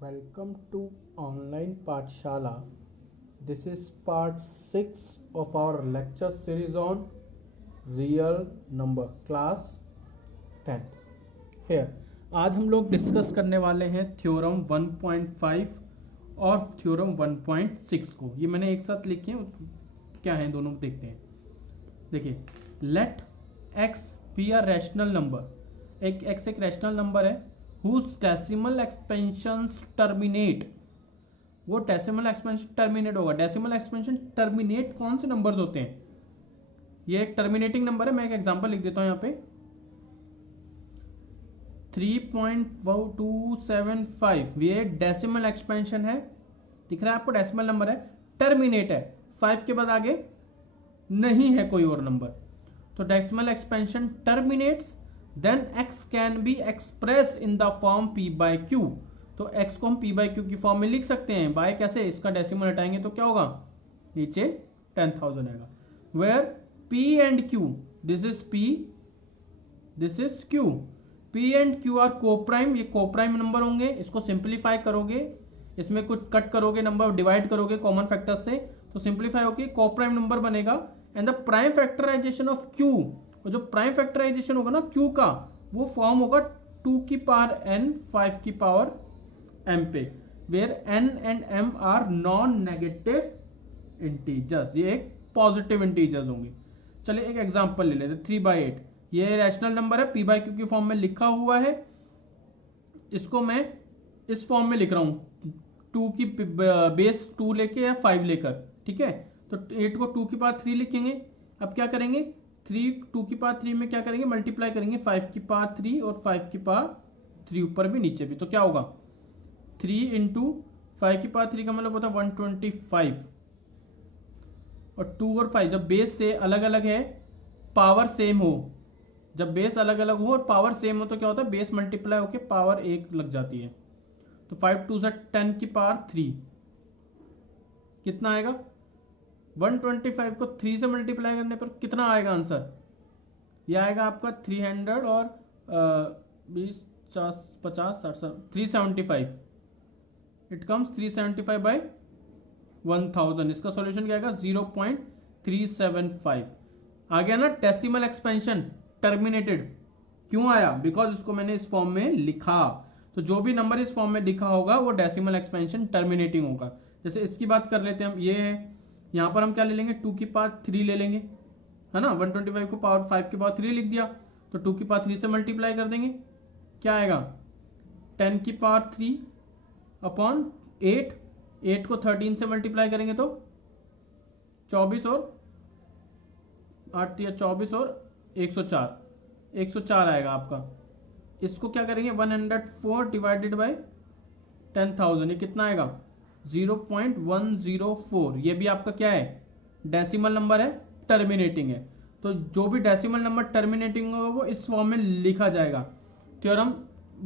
Welcome to online Pathshala. This is part 6 of our lecture series on real number class 10th. Here आज हम लोग discuss करने वाले हैं थ्योरम 1.5 और थ्योरम 1.6 को। ये मैंने एक साथ लिखे हैं, क्या है दोनों देखते हैं। देखिए, let x be a rational number. एक x एक रैशनल नंबर है whose decimal expansions terminate। वो डेसिमल एक्सपेंशन टर्मिनेट होगा। डेसिमल एक्सपेंशन टर्मिनेट कौन से नंबर्स होते हैं? ये एक टर्मिनेटिंग नंबर है। मैं एक एग्जांपल लिख देता हूं यहाँ पे 3.275। ये डेसिमल एक्सपेंशन है, दिख रहा है आपको, डेसिमल नंबर है, टर्मिनेट है, 5 के बाद आगे नहीं है कोई और नंबर। तो decimal expansion terminates, then x can be express in the form p by q. तो x को हम p बाई क्यू की फॉर्म में लिख सकते हैं। बाय कैसे? इसका डेसिमल हटाएंगे तो क्या होगा, नीचे 10,000 आएगा। Where p and q, this is p, this is q। p and q are coprime, ये कोप्राइम नंबर होंगे। इसको सिंप्लीफाई करोगे, इसमें कुछ कट करोगे, नंबर डिवाइड करोगे कॉमन फैक्टर से, तो सिंप्लीफाई होकर कोप्राइम नंबर बनेगा। And the prime factorization of q, और जो प्राइम फैक्टराइजेशन होगा ना q का, वो फॉर्म होगा 2 की पावर n 5 की पावर m पे, where n and m are non negative integers. ये एक पॉजिटिव इंटीजर्स होंगे। चलिए एक एग्जांपल ले लेते हैं 3/8। ये रैशनल नंबर है, p बाई क्यू की फॉर्म में लिखा हुआ है। इसको मैं इस फॉर्म में लिख रहा हूं, 2 की बेस 2 लेके या 5 लेकर, ठीक है। तो 8 को 2 की पावर 3 लिखेंगे। अब क्या करेंगे, 2 की पावर 3 में क्या करेंगे, मल्टीप्लाई करेंगे 5 की पावर 3 और 5 की पावर 3 ऊपर भी नीचे भी। तो क्या होगा, 3 इंटू 5 की पावर 3 का मतलब होता है 125। और 2 और 5 जब बेस से अलग अलग है, पावर सेम हो, जब बेस अलग अलग हो और पावर सेम हो तो क्या होता है, बेस मल्टीप्लाई होकर पावर 1 लग जाती है। तो 5 2 10 की पावर 3 कितना आएगा, 125 को 3 से मल्टीप्लाई करने पर कितना आएगा आंसर? यह आएगा आपका 300 और 20 50 60 375। It comes 375 by 1000। इसका सॉल्यूशन क्या आएगा, 0.375 आ गया ना। डेसिमल एक्सपेंशन टर्मिनेटेड क्यों आया, बिकॉज इसको मैंने इस फॉर्म में लिखा। तो जो भी नंबर इस फॉर्म में लिखा होगा वो डेसिमल एक्सपेंशन टर्मिनेटिंग होगा। जैसे इसकी बात कर लेते हैं हम, ये है, यहां पर हम क्या ले लेंगे, 2 की पावर 3 ले लेंगे, है ना। 125 को पावर 5 की पावर 3 लिख दिया, तो 2 की पावर 3 से मल्टीप्लाई कर देंगे, क्या आएगा, 10 की पावर 3 अपॉन 8। 8 को 13 से मल्टीप्लाई करेंगे तो 24 और 8 या 24 और 104 आएगा आपका। इसको क्या करेंगे, 104 डिवाइडेड बाई 10,000, ये कितना आएगा, 0.104। ये भी आपका क्या है, डेसिमल नंबर है, टर्मिनेटिंग है। तो जो भी डेसिमल नंबर टर्मिनेटिंग होगा वो इस फॉर्म में लिखा जाएगा। थ्योरम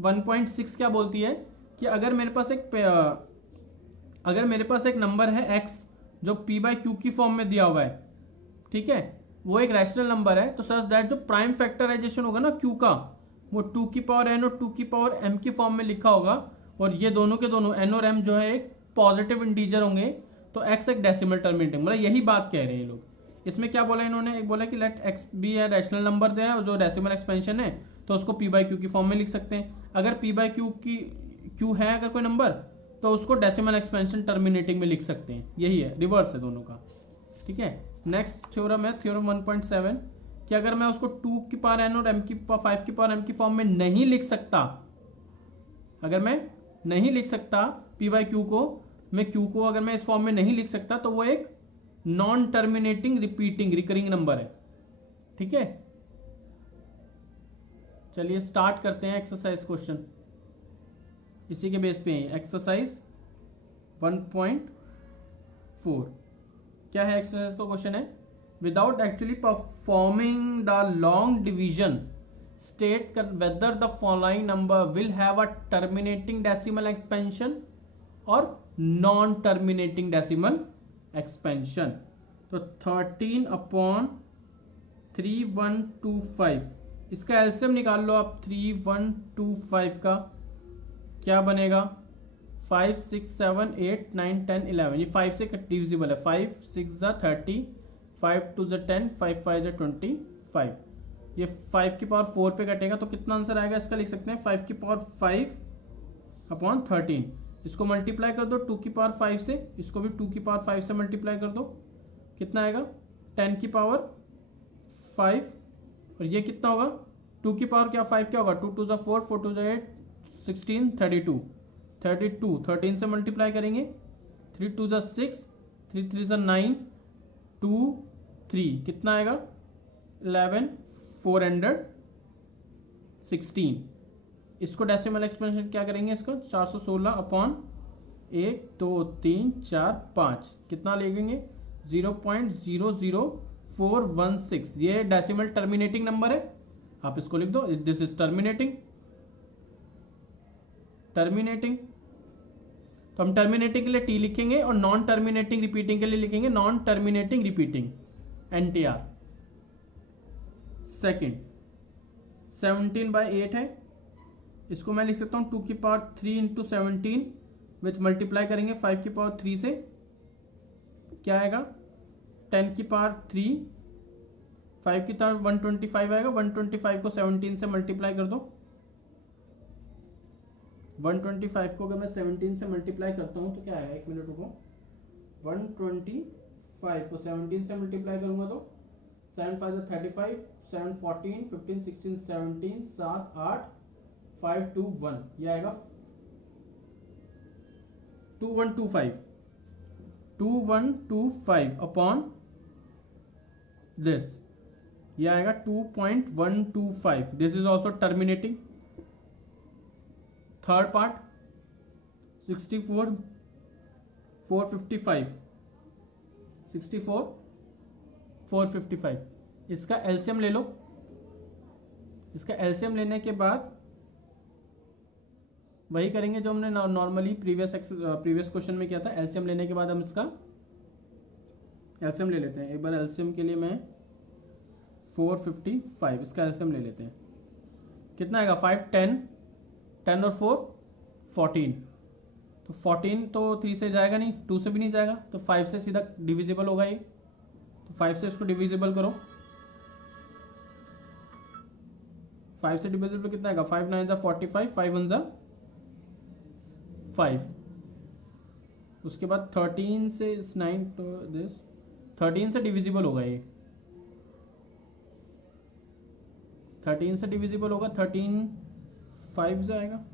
1.6 क्या बोलती है कि अगर मेरे पास एक नंबर है x जो p बाई क्यू की फॉर्म में दिया हुआ है, ठीक है, वो एक रैशनल नंबर है, तो सच दैट जो प्राइम फैक्टराइजेशन होगा ना q का, वो 2 की पावर n और 2 की पावर m की फॉर्म में लिखा होगा। और ये दोनों के दोनों n और m जो है एक पॉजिटिव इंटीजर होंगे, तो x एक डेसिमल टर्मिनेटिंग, मतलब यही बात कह रहे हैं लोग। इसमें क्या बोला इन्होंने, एक बोला कि लेट x बी है रैशनल नंबर दे है जो डेसिमल एक्सपेंशन है, तो उसको p बाई क्यू की फॉर्म में लिख सकते हैं। अगर p बाई क्यू है अगर कोई नंबर, तो उसको डेसिमल एक्सपेंशन टर्मिनेटिंग में लिख सकते हैं। यही है, रिवर्स है दोनों का, ठीक है। नेक्स्ट थ्योरम है थ्योरम 1.7 कि अगर मैं उसको 2 की पावर n और m की 5 की पावर m की फॉर्म में नहीं लिख सकता, अगर मैं नहीं लिख सकता p बाई क्यू को, मैं q को अगर मैं इस फॉर्म में नहीं लिख सकता, तो वो एक non terminating repeating recurring number है, ठीक है। चलिए स्टार्ट करते हैं एक्सरसाइज क्वेश्चन, इसी के बेस पे है एक्सरसाइज 1.4। क्या है एक्सरसाइज का क्वेश्चन है, without actually performing the long division state whether the following number will have a terminating decimal expansion or non-terminating decimal expansion। तो 13/3125, इसका एलसीएम निकाल लो आप। 3125 का क्या बनेगा, 5 6 7 8 9 10 11, ये 5 से डिविजिबल है। 5 6 ज़ा 30, 5 2 ज़ा 10, 5 5 ज़ा 25। ये 5 की पावर 4 पे कटेगा तो कितना आंसर आएगा इसका, लिख सकते हैं 5 की पावर 5 अपॉन 13। इसको मल्टीप्लाई कर दो 2 की पावर 5 से, इसको भी 2 की पावर 5 से मल्टीप्लाई कर दो, कितना आएगा 10 की पावर 5। और ये कितना होगा 2 की पावर क्या 5 क्या होगा 2 2 ज़ा 4, 4 2 ज़ा 8, 16 32, 32 13 से मल्टीप्लाई करेंगे, 3 2 ज़ा 6, 3 3 ज़ा 9, 2 3 कितना आएगा 11 416। इसको डेसिमल एक्सपेंशन क्या करेंगे, इसको 416 अपॉन 1 2 3 4 5 कितना लेंगे 0.00416। ये डेसिमल टर्मिनेटिंग नंबर है, आप इसको लिख दो दिस इज टर्मिनेटिंग। तो हम टर्मिनेटिंग के लिए टी लिखेंगे और नॉन टर्मिनेटिंग रिपीटिंग के लिए लिखेंगे non terminating repeating, NTR। Second 17/8 है, इसको मैं लिख सकता हूँ 2 की पावर 3 इंटू 17 विच मल्टीप्लाई करेंगे 5 की पावर 3 से, क्या आएगा 10 की पावर 3, 5 की पावर 125 आएगा। 125 को 17 से मल्टीप्लाई कर दो, 125 को अगर मैं 17 से मल्टीप्लाई करता हूँ तो क्या आएगा, एक मिनट रुको, 125 को 17 से मल्टीप्लाई करूंगा तो 7 5 35, 7 14 15 16 17 7 8 5 2 1, ये आएगा 2125 अपॉन दिस, ये आएगा 2.125। This is also terminating. Third part 64 455, 64 455, इसका एलसीएम ले लो। इसका एलसीएम लेने के बाद वही करेंगे जो हमने नॉर्मली प्रीवियस क्वेश्चन में किया था। एलसीएम लेने के बाद हम इसका एलसीएम ले लेते हैं। एक बार एलसीएम के लिए मैं 455 इसका एलसीएम ले लेते हैं, कितना आएगा 5 10 10 और 4 14, तो 14 तो 3 से जाएगा नहीं, 2 से भी नहीं जाएगा, तो 5 से सीधा डिविजिबल होगा ये, तो 5 से इसको डिविजिबल करो। 5 से डिविजिबल कितना आएगा 5 9 जा 45, 5 1 जा 5। उसके बाद 13 से 9 तो दिस 13 से डिविजिबल होगा ये, 13 से डिविजिबल होगा, 13 5 जाएगा,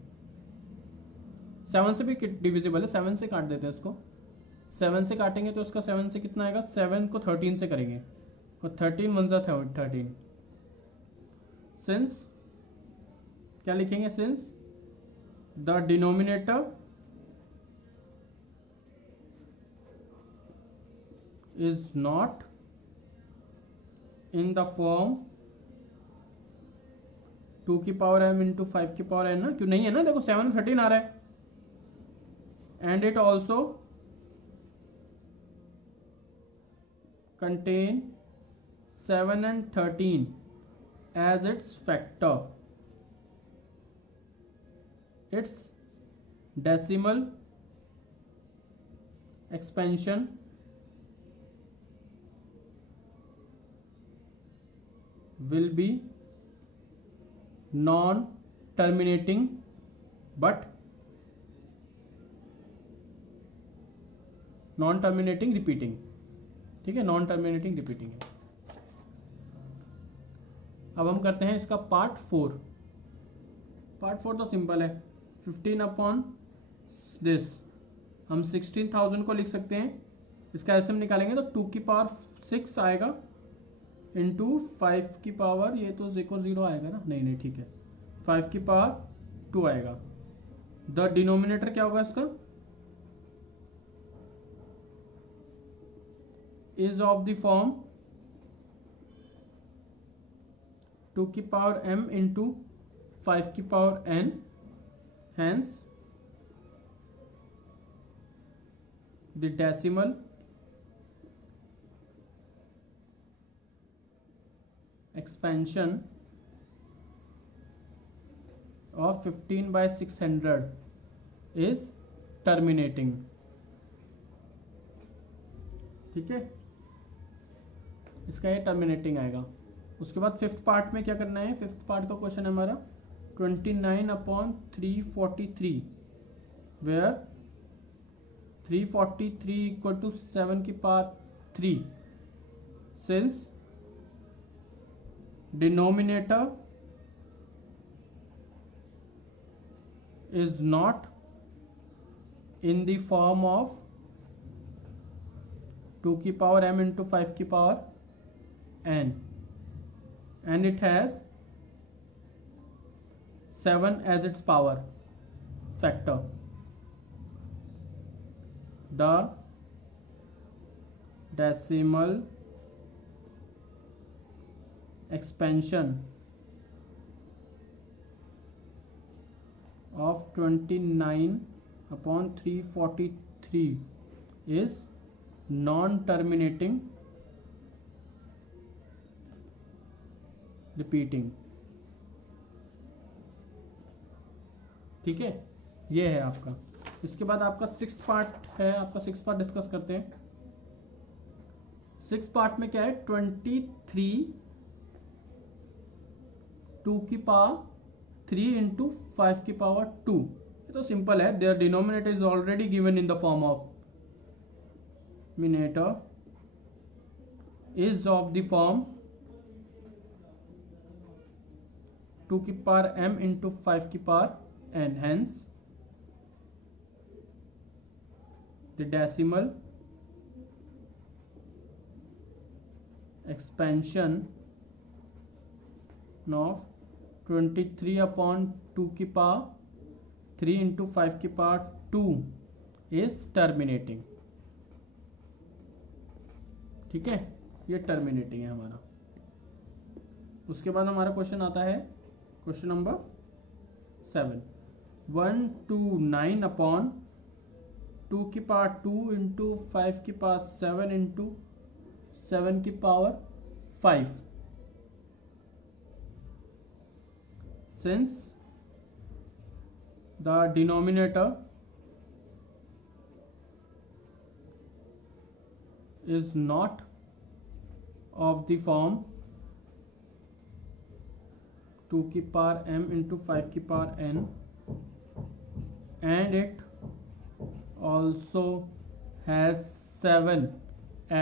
7 से भी डिविजिबल है, 7 से काट देते हैं इसको, 7 से काटेंगे तो उसका 7 से कितना आएगा, 7 को 13 से करेंगे और 13 1 जा 13। सिंस क्या लिखेंगे, since the denominator is not in the form 2 की पावर m इंटू 5 की पावर n ना, क्यों नहीं है ना, देखो 7 13 आ रहा है, and it also contain 7 and 13 as its factor. Its decimal expansion will be non-terminating but non-terminating repeating, ठीक है, non-terminating repeating है। अब हम करते हैं इसका पार्ट 4। पार्ट 4 तो सिंपल है, 15 अपॉन दिस, हम 16,000 को लिख सकते हैं, इसका एलसीएम निकालेंगे तो 2 की पावर 6 आएगा इंटू 5 की पावर, ये तो 0 आएगा ना, नहीं ठीक है, 5 की पावर 2 आएगा। द डिनोमिनेटर क्या होगा इसका, इज ऑफ द फॉर्म 2 की पावर m इंटू 5 की power n, hence the decimal expansion of 15/600 is terminating. ठीक है, इसका ये टर्मिनेटिंग आएगा। उसके बाद फिफ्थ पार्ट में क्या करना है, फिफ्थ पार्ट का क्वेश्चन है हमारा 29/343 वेयर 343 इक्वल टू 7 की power 3 since denominator is not in the form of 2 की पावर m into 5 की power n and it has 7 as its power factor. The decimal expansion of 29/343 is non-terminating repeating। ठीक है, ये है आपका। इसके बाद आपका सिक्स्थ पार्ट है, आपका सिक्स्थ पार्ट डिस्कस करते हैं। सिक्स्थ पार्ट में क्या है, 23 2 की पावर 3 into 5 की पावर 2। ये तो सिंपल है, there denominator is already given in the form of denominator is of the form 2 की पावर m into 5 की power n, hence the decimal expansion of 23/2 की पावर 3 into 5 की पावर 2 is terminating। ठीक है, ये टर्मिनेटिंग है हमारा। उसके बाद हमारा क्वेश्चन आता है क्वेश्चन नंबर 7 129/2 की पावर 2 into 5 की पावर 7 into 7 की power 5 since the denominator is not of the form 2 की पावर m into 5 की power n and it also has 7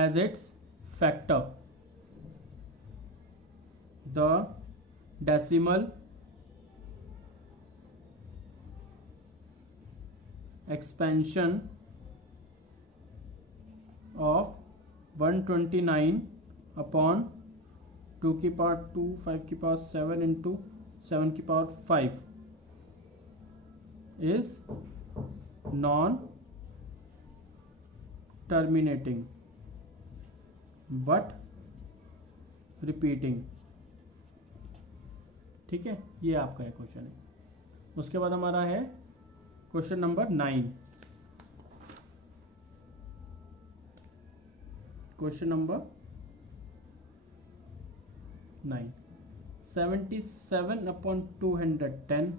as its factor, the decimal expansion of 129/2 की power 2 5 की power 7 into 7 की power 5 is non terminating but repeating। ठीक है, ये आपका है क्वेश्चन है। उसके बाद हमारा है question number 9। Question number 9 77/210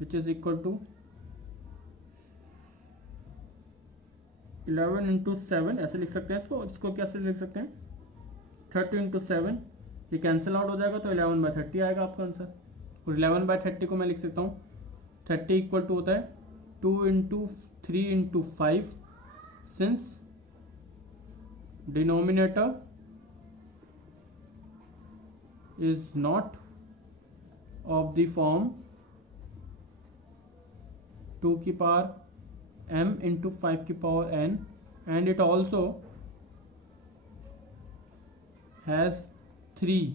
which is equal to 11 into 7 ऐसे लिख सकते हैं इसको कैसे लिख सकते हैं 30 into 7, ये कैंसिल आउट हो जाएगा तो 11/30 आएगा आपका आंसर। और 11/30 को मैं लिख सकता हूँ 30 इक्वल टू होता है 2 into 3 into 5 since denominator is not of the form 2 की पावर m into 5 की power n and it also has 3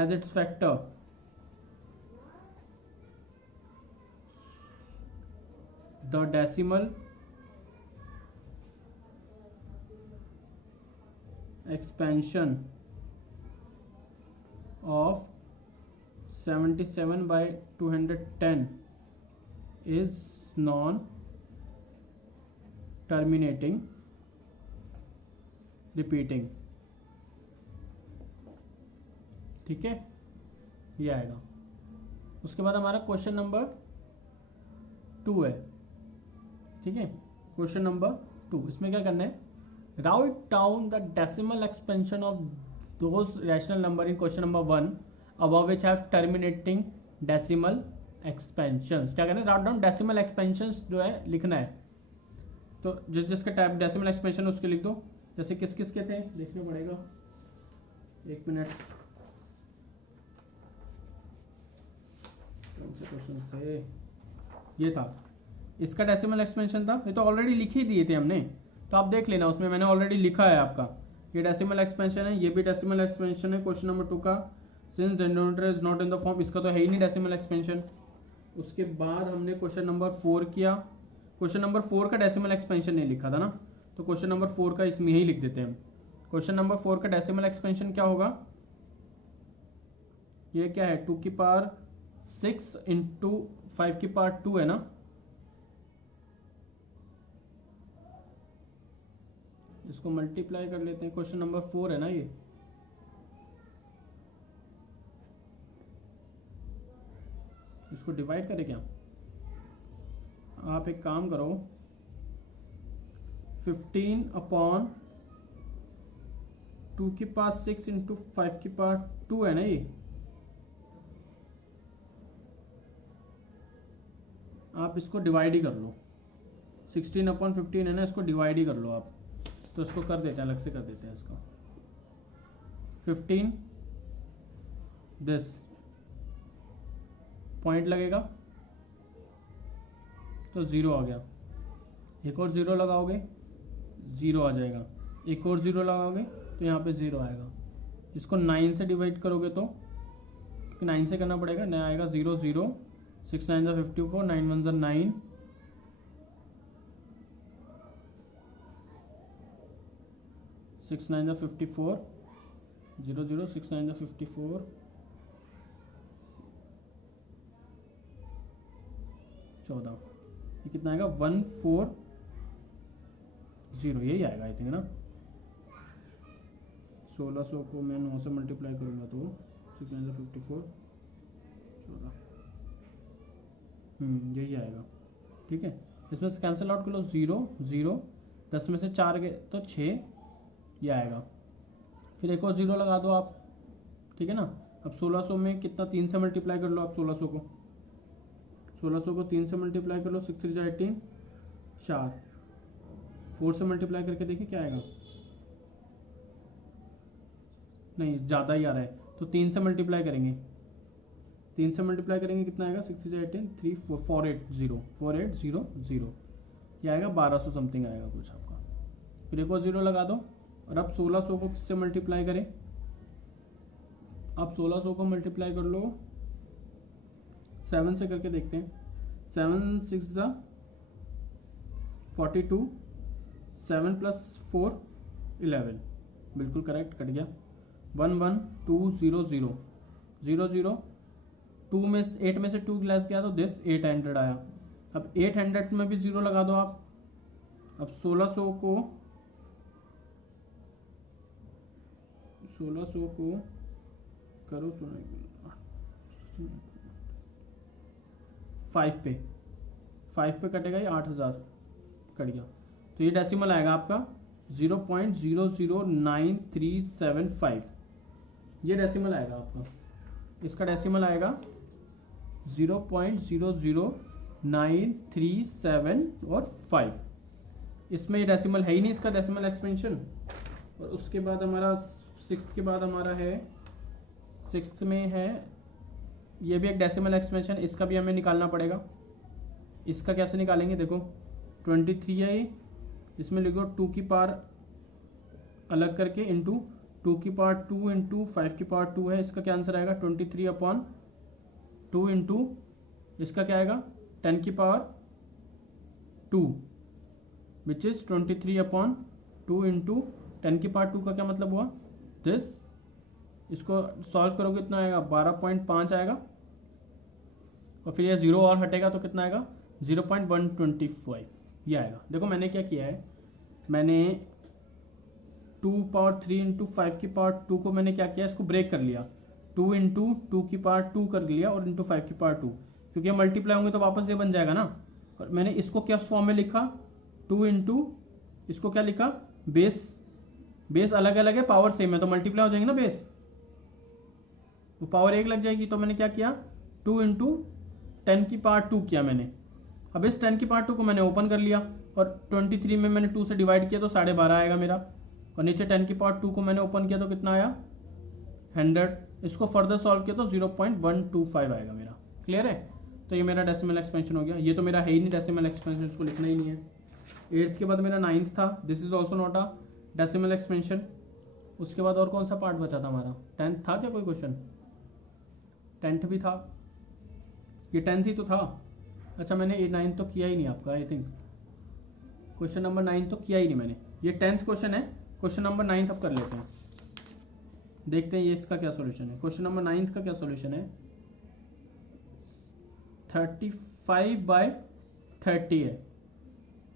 as its factor, the decimal expansion of 77/210 is non terminating repeating। ठीक है, ये आएगा। उसके बाद हमारा क्वेश्चन नंबर 2 है। ठीक है। क्वेश्चन नंबर 2, इसमें क्या करना है, write down the decimal expansion of those rational number in question number 1 above which have terminating decimal expansions. क्या करना है, राइट डाउन डेसिमल एक्सपेंशंस जो है लिखना है। तो जिसका टाइप डेसिमल एक्सपेंशन उसके लिख दो। जैसे किस किस के थे देखना पड़ेगा, 1 मिनट, कौन से क्वेश्चन थे, ये था, इसका डेसिमल एक्सपेंशन था, ये तो ऑलरेडी लिख ही दिए थे हमने, तो आप देख लेना, उसमें मैंने ऑलरेडी लिखा है आपका, ये डेसिमल एक्सपेंशन है, ये भी डेसिमल एक्सपेंशन है क्वेश्चन नंबर 2 का। Since denominator is not in the form, इसका तो है ही नहीं डेसिमल एक्सपेंशन। उसके बाद हमने क्वेश्चन नंबर 4 किया, क्वेश्चन नंबर 4 का डेसिमल एक्सपेंशन नहीं लिखा था ना, तो क्वेश्चन नंबर 4 का इसमें ही लिख देते हैं। क्वेश्चन नंबर 4 का डेसिमल एक्सपेंशन क्या होगा, ये क्या है, 2 की पावर 6 इंटू 5 की पावर 2 है ना, इसको मल्टीप्लाई कर लेते हैं। क्वेश्चन नंबर 4 है ना ये, इसको डिवाइड करें क्या, आप एक काम करो, 15 अपॉन 2 की पावर 6 इंटू 5 की पावर 2 है ना ये, आप इसको डिवाइड ही कर लो, 16 अपॉन 15 है ना, इसको डिवाइड ही कर लो आप। तो इसको कर देते हैं, अलग से कर देते हैं इसको, 15 दिस पॉइंट लगेगा तो 0 आ गया, एक और 0 लगाओगे 0 आ जाएगा, एक और 0 लगाओगे तो यहाँ पे 0 आएगा। इसको 9 से डिवाइड करोगे तो 9 से करना पड़ेगा, नया आएगा 0 0, 6 9 ज़ा 54, 9 1 ज़ा 9, 6 9 ज़ा 54, 0 0, 6 9 ज़ा 54, 14, ये कितना आएगा 140, यही आएगा आई थिंक ना। 1600 को मैं 9 से मल्टीप्लाई करूँगा तो 6 9 ज़ा 54, 14, यही आएगा, ठीक है। इसमें से कैंसिल आउट कर लो, 0 0, 10 में से 4 गए तो 6, ये आएगा। फिर एक और 0 लगा दो आप, ठीक है ना। अब 1600 में कितना, 3 से मल्टीप्लाई कर लो आप 1600 को, 3 से मल्टीप्लाई कर लो, 6 3 ज़ा 18, 4, 4 से मल्टीप्लाई करके देखिए क्या आएगा, नहीं ज़्यादा ही आ रहा है, तो 3 से मल्टीप्लाई करेंगे, 3 से मल्टीप्लाई करेंगे कितना आएगा, 6 3 ज़ा 18, 3 4 4800, ये आएगा 1200 समथिंग आएगा कुछ आपका। फिर एक और 0 लगा दो, और अब 1600 को किससे मल्टीप्लाई करें, अब 1600 को मल्टीप्लाई कर लो 7 से करके देखते हैं, 7 6 ज़ा 42, 7 + 4 11, बिल्कुल करेक्ट, कट गया। 1 1 2 0 0 0 0, 2 में 8 में से 2 ग्लास गया तो दिस 800 आया। अब 800 में भी 0 लगा दो आप। अब 1600 को करो 5 पे कटेगा, ये 8000 कट गया, तो ये डेसिमल आएगा आपका 0.009375, ये डेसिमल आएगा आपका, इसका डेसिमल आएगा 0.00937 और 5, इसमें ये डेसिमल है ही नहीं, इसका डेसिमल एक्सपेंशन। और उसके बाद हमारा 6th के बाद हमारा है 6th में है, ये भी एक डेसिमल एक्सपेंशन, इसका भी हमें निकालना पड़ेगा। इसका कैसे निकालेंगे, देखो 23 है ये, इसमें लिखो 2 की पावर अलग करके इंटू 2 की पावर 2 इंटू 5 की पावर 2 है, इसका क्या आंसर आएगा 23/2 इंटू इसका क्या आएगा 10 की पावर 2 विच इज 23/2 इंटू 10 की पावर 2 का क्या मतलब हुआ दिस। इसको सॉल्व करोगे कितना आएगा 12.5 आएगा, और फिर ये 0 और हटेगा तो कितना आएगा 0.125 ये आएगा। देखो मैंने क्या किया है, मैंने 2 पावर 3 इंटू 5 की पावर 2 को मैंने क्या किया, इसको ब्रेक कर लिया, 2 इंटू 2 की पावर 2 कर लिया और इंटू 5 की पावर 2, क्योंकि ये मल्टीप्लाई होंगे तो वापस ये बन जाएगा ना, और मैंने इसको क्या फॉर्म में लिखा, 2 इंटू इसको क्या लिखा, बेस अलग अलग है, पावर सेम है, तो मल्टीप्लाई हो जाएंगे ना बेस, तो पावर 1 लग जाएगी। तो मैंने क्या किया, 2 इंटू 10 की पावर 2 किया मैंने। अब इस 10 की पावर 2 को मैंने ओपन कर लिया और 23 में मैंने 2 से डिवाइड किया तो 12.5 आएगा मेरा, और नीचे 10 की पावर 2 को मैंने ओपन किया तो कितना आया, 100। इसको फर्दर सॉल्व किया तो 0.125 आएगा मेरा। क्लियर है? तो ये मेरा डेसिमल एक्सपेंशन हो गया। ये तो मेरा है ही नहीं डेसिमल एक्सपेंशन, इसको लिखना ही नहीं है। 8th के बाद मेरा 9th था, this is also not a decimal expansion. उसके बाद और कौन सा पार्ट बचा था हमारा, 10th था क्या कोई क्वेश्चन, 10th भी था, ये 10th ही तो था। अच्छा मैंने ये 9th तो किया ही नहीं आपका, आई थिंक क्वेश्चन नंबर 9 तो किया ही नहीं मैंने, ये 10th क्वेश्चन है। क्वेश्चन नंबर 9 अब कर लेते हैं, देखते हैं ये इसका क्या सोल्यूशन है। क्वेश्चन नंबर 9 का क्या सोल्यूशन है, 35/30 है,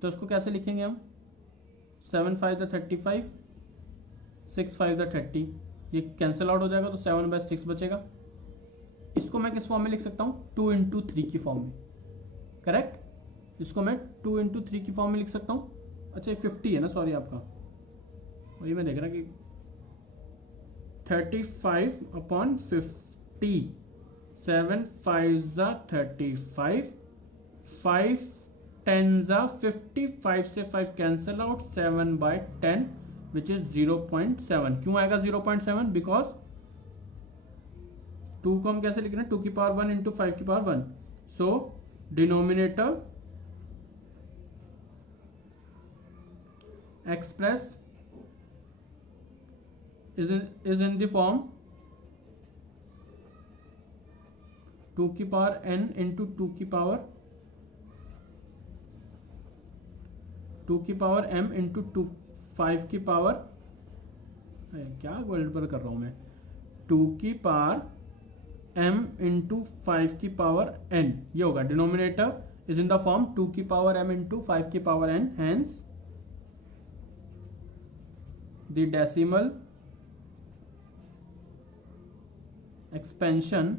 तो इसको कैसे लिखेंगे हम, 7×5 = 35, 6×5 = 30, ये कैंसिल आउट हो जाएगा तो 7/6 बचेगा। इसको मैं किस फॉर्म में लिख सकता हूँ, 2 इंटू 3 की फॉर्म में, करेक्ट। इसको मैं 2 इंटू 3 की फॉर्म में लिख सकता हूँ। अच्छा ये 50 है ना, सॉरी आपका, वही मैं देख रहा कि 35/50, 7×5 = 35, 5×10 = 50, 5 से 5 कैंसिल आउट, 7/10 विच इज 0.7। क्यों आएगा 0.7, बिकॉज 2 को हम कैसे लिख रहे हैं, 2 की पावर 1 इंटू 5 की power 1, so denominator express is in the form 2 की पावर n इंटू 2 की पावर m इंटू 5 की पावर, क्या गड़बड़ कर रहा हूं मैं, 2 की पावर m इंटू 5 की पावर n, ये होगा denominator is in the form 2 की पावर m इंटू 5 की power n, hence the decimal expansion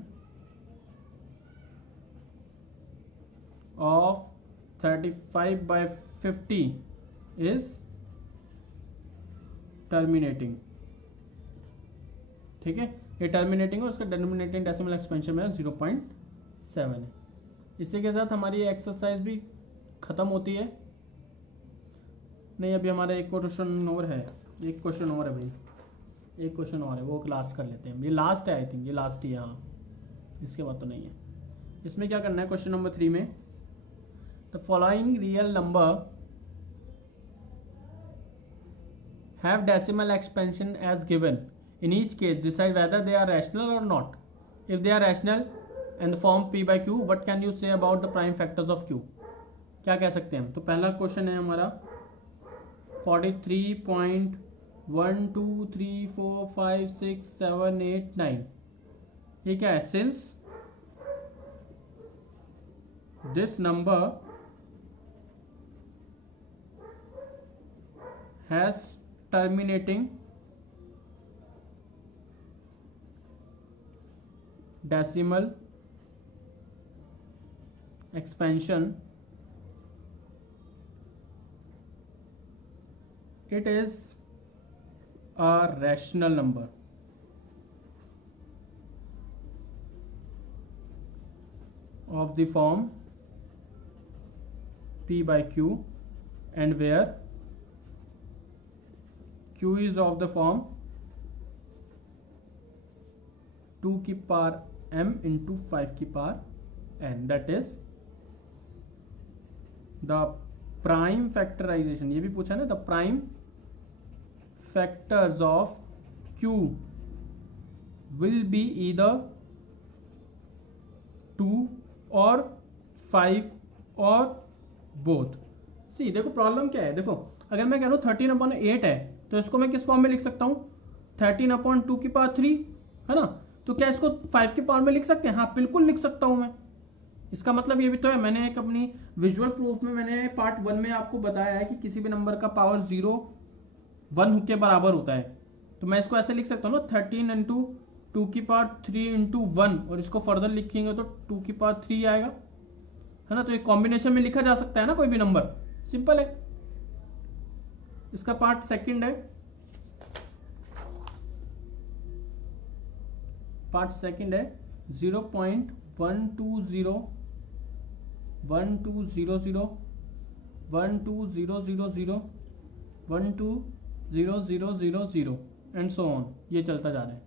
of 35/50 is terminating। ठीक है, ये टर्मिनेटिंग है, उसका डिनोमिनेटिंग डेसिमल एक्सपेंशन मेरा 0.7 है। इसी के साथ हमारी एक्सरसाइज भी खत्म होती है। नहीं, अभी हमारा एक क्वेश्चन और है, एक क्वेश्चन और है भाई, एक क्वेश्चन और है, वो क्लास कर लेते हैं। ये लास्ट है, आई थिंक ये लास्ट ही है, हाँ, इसके बाद तो नहीं है। इसमें क्या करना है, क्वेश्चन नंबर 3 में, the following real number have decimal expansion as given, in each case decide whether they are rational और not. If they are rational and the form p/q, what can you say about the prime factors of q। क्या कह सकते हैं हम, तो पहला question है हमारा 43.123456789। ये क्या है, since this number has terminating decimal expansion, it is a rational number of the form p/q and where q is of the form 2 की पावर m इंटू 5 की power n, that is the prime factorization. ये भी पूछा ना, the prime factors of q will be either 2 और 5 और both. सी देखो problem क्या है, देखो अगर मैं कह रहा हूँ 13/8 है तो इसको मैं किस फॉर्म में लिख सकता हूँ, 13/2 की पावर 3 है ना, तो क्या इसको 5 की पावर में लिख सकते हैं, हाँ बिल्कुल लिख सकता हूं मैं। इसका मतलब ये भी तो है, मैंने एक अपनी विजुअल प्रूफ में मैंने पार्ट 1 में आपको बताया है कि किसी भी नंबर का पावर 0 1 के बराबर होता है, तो मैं इसको ऐसे लिख सकता हूँ ना, 13 इंटू 2 की पावर 3 इंटू 1, और इसको फर्दर लिखेंगे तो 2 की पावर 3 आएगा, है ना। तो ये कॉम्बिनेशन में लिखा जा सकता है ना कोई भी नंबर, सिंपल है। इसका पार्ट सेकंड है, पार्ट सेकंड है 0.120 1200 12000 12000 एंड सो ऑन, ये चलता जा रहा है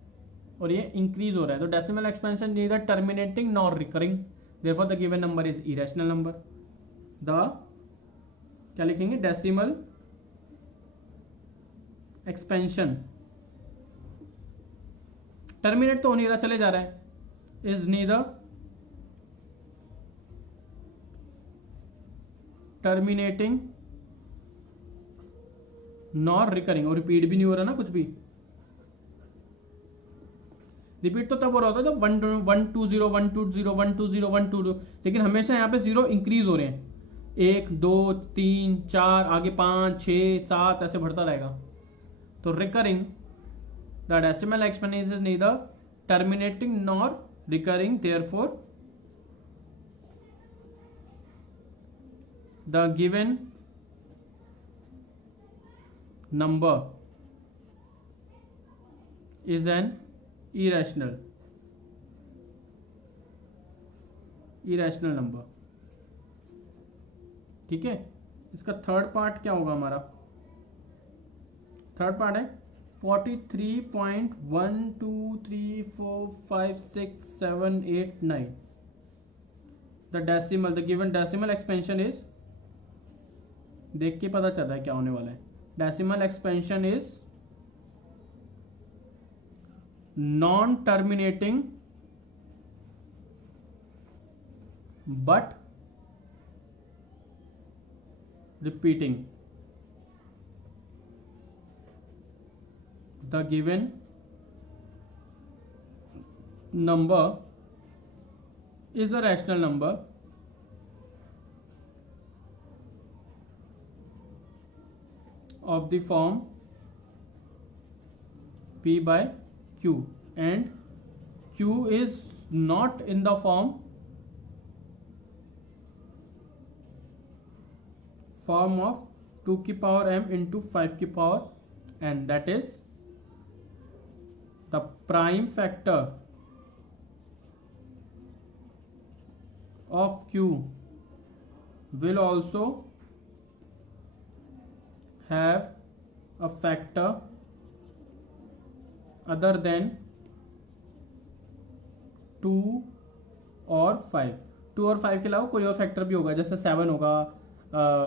और ये इंक्रीज हो रहा है। तो decimal expansion neither terminating nor recurring, therefore the given number is irrational number. The क्या लिखेंगे, डेसिमल एक्सपेंशन टर्मिनेट तो हो नहीं रहा, चले जा रहा है, is neither terminating nor recurring, और रिपीट भी नहीं हो रहा ना कुछ भी। रिपीट तो तब हो रहा होता जब 120 120 120 120, लेकिन हमेशा यहाँ पे जीरो इंक्रीज हो रहे हैं, 1 2 3 4 आगे 5 6 7 ऐसे बढ़ता रहेगा। तो recurring, the decimal expansion is neither terminating nor recurring, therefore the given number is an irrational number। ठीक है, इसका थर्ड पार्ट क्या होगा हमारा, थर्ड पार्ट है 43.123456789। The decimal, the given decimal expansion is, देख के पता चल रहा है क्या होने वाला है। Decimal expansion is non terminating but repeating. The given number is a rational number of the form P by Q, and Q is not in the form of 2 की power m into 5 की power n, that is the prime factor of Q will also have a factor other than 2 और 5। 2 और 5 के अलावा कोई और factor भी होगा, जैसे 7 होगा,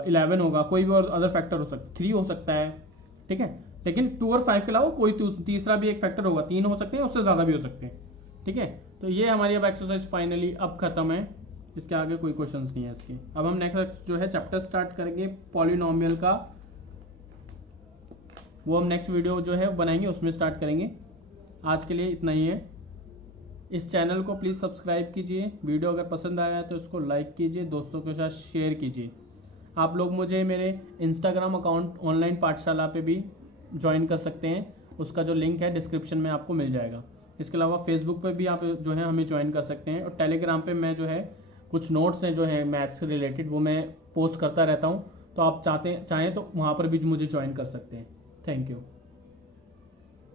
11 होगा, कोई भी और अदर फैक्टर हो सकता है, 3 हो सकता है, ठीक है। लेकिन 2 और 5 के अलावा कोई तीसरा भी एक फैक्टर होगा, 3 हो सकते हैं, उससे ज़्यादा भी हो सकते हैं, ठीक है। तो ये हमारी अब एक्सरसाइज फाइनली अब खत्म है, इसके आगे कोई क्वेश्चंस नहीं है इसके। अब हम नेक्स्ट जो है चैप्टर स्टार्ट करेंगे पॉलिनोमियल का, वो हम नेक्स्ट वीडियो जो है बनाएंगे, उसमें स्टार्ट करेंगे। आज के लिए इतना ही है। इस चैनल को प्लीज़ सब्सक्राइब कीजिए, वीडियो अगर पसंद आया है तो इसको लाइक कीजिए, दोस्तों के साथ शेयर कीजिए। आप लोग मुझे मेरे इंस्टाग्राम अकाउंट ऑनलाइन पाठशाला पे भी ज्वाइन कर सकते हैं, उसका जो लिंक है डिस्क्रिप्शन में आपको मिल जाएगा। इसके अलावा फेसबुक पे भी आप जो है हमें ज्वाइन कर सकते हैं, और टेलीग्राम पे मैं जो है कुछ नोट्स हैं जो है मैथ्स से रिलेटेड, वो मैं पोस्ट करता रहता हूँ, तो आप चाहें तो वहाँ पर भी मुझे ज्वाइन कर सकते हैं। Thank you.